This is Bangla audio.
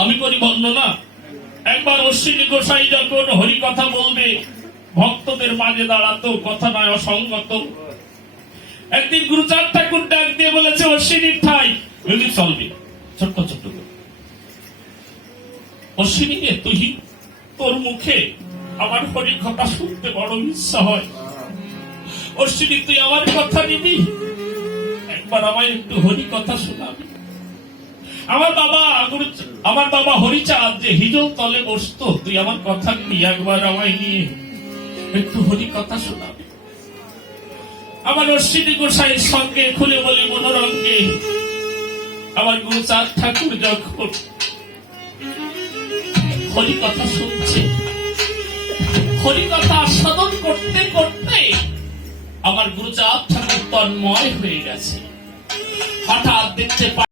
আমি করি বর্ণনা একবার অশ্বিনী গোসাই যখন হরি কথা বলবে, ভক্তদের মাঝে দাঁড়াতো, কথা নয়, অসঙ্গত। একদিন গুরুচার ঠাকুর ডাক দিয়ে বলেছে, অশ্বিনীর ঠাই মিউজিক চলবে ছোট্ট ছোট্ট করে। অশ্বিনী রে তুই তোর মুখে আমার হরি কথা শুনতে বড় ইচ্ছা হয়। অশ্বিনী, তুই আমার কথা নিবি? একবার আমায় একটু হরি কথা শোনাবি। আমার বাবা গুরু- আমার বাবা হরিচাঁদ যে হিজল তলে বসতো, তুই আমার কথা নিয়ে একবার আমায় নিয়ে। একটু হরি কথা শোনাবি। আমার অশ্বিনী গোসাইয়ের সঙ্গে খুলে বলি মনোরঙ্গে আমার গুরুচাঁদ ঠাকুর যখন হরি কথা শুনছে হরি কথা আস্বাদন করতে করতে আমার গুরুচাঁদ ঠাকুর তন্ময় হয়ে গেছে। হঠাৎ দেখতে